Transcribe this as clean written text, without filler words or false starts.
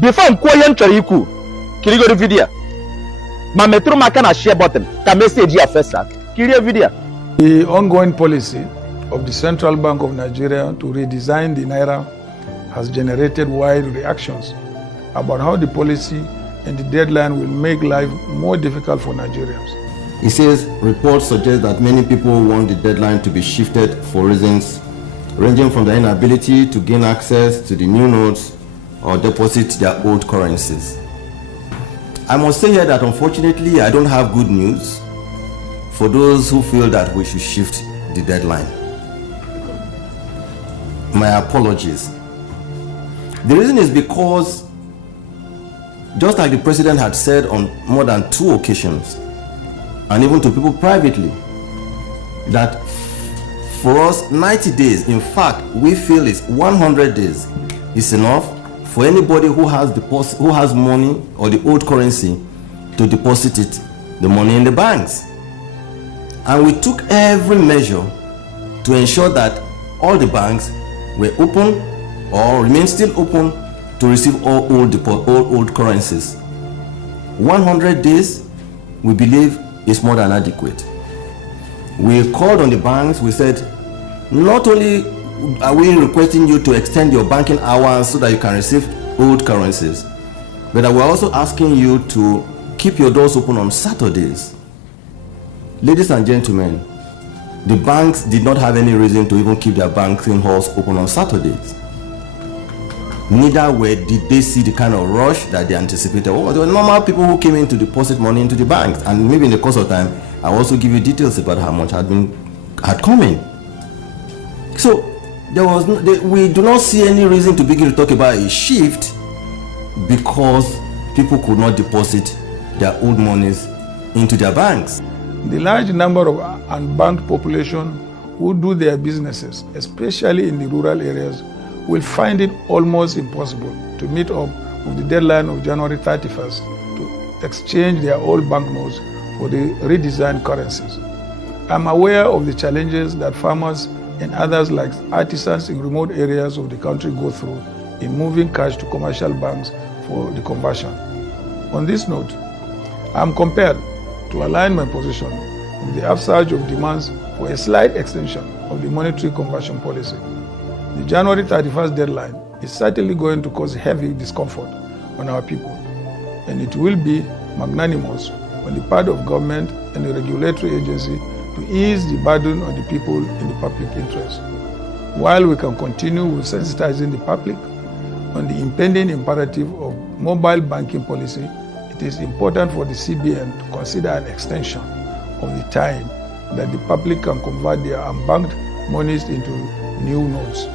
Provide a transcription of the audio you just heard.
before nkoyen choriku kirigo the video ma metro maka na share button ka message ya first kirigo video. The ongoing policy of the Central Bank of Nigeria to redesign the naira has generated wide reactions about how the policy and the deadline will make life more difficult for Nigerians. He says reports suggest that many people want the deadline to be shifted for reasons ranging from the inability to gain access to the new notes or deposit their old currencies. I must say here that unfortunately I don't have good news for those who feel that we should shift the deadline. My apologies. The reason is because, just like the president had said on more than 2 occasions, and even to people privately, that for us 90 days, in fact we feel is 100 days is enough for anybody who has money or the old currency to deposit the money in the banks. And we took every measure to ensure that all the banks were open or remain still open to receive all old currencies. 100 days, we believe, is more than adequate. We called on the banks. We said, not only are we requesting you to extend your banking hours so that you can receive old currencies, but we're also asking you to keep your doors open on Saturdays. Ladies and gentlemen, the banks did not have any reason to even keep their banking halls open on Saturdays. Neither did they see the kind of rush that they anticipated. There were normal people who came in to deposit money into the banks, and maybe in the course of time, I'll also give you details about how much had come in. So we do not see any reason to begin to talk about a shift because people could not deposit their old monies into their banks. The large number of unbanked population who do their businesses, especially in the rural areas, will find it almost impossible to meet up with the deadline of January 31st to exchange their old banknotes for the redesigned currencies. I'm aware of the challenges that farmers and others like artisans in remote areas of the country go through in moving cash to commercial banks for the conversion. On this note, I'm compelled to align my position with the upsurge of demands for a slight extension of the monetary conversion policy. The January 31st deadline is certainly going to cause heavy discomfort on our people, and it will be magnanimous on the part of government and the regulatory agency to ease the burden on the people in the public interest. While we can continue with sensitizing the public on the impending imperative of mobile banking policy, it is important for the CBN to consider an extension of the time that the public can convert their unbanked monies into new notes.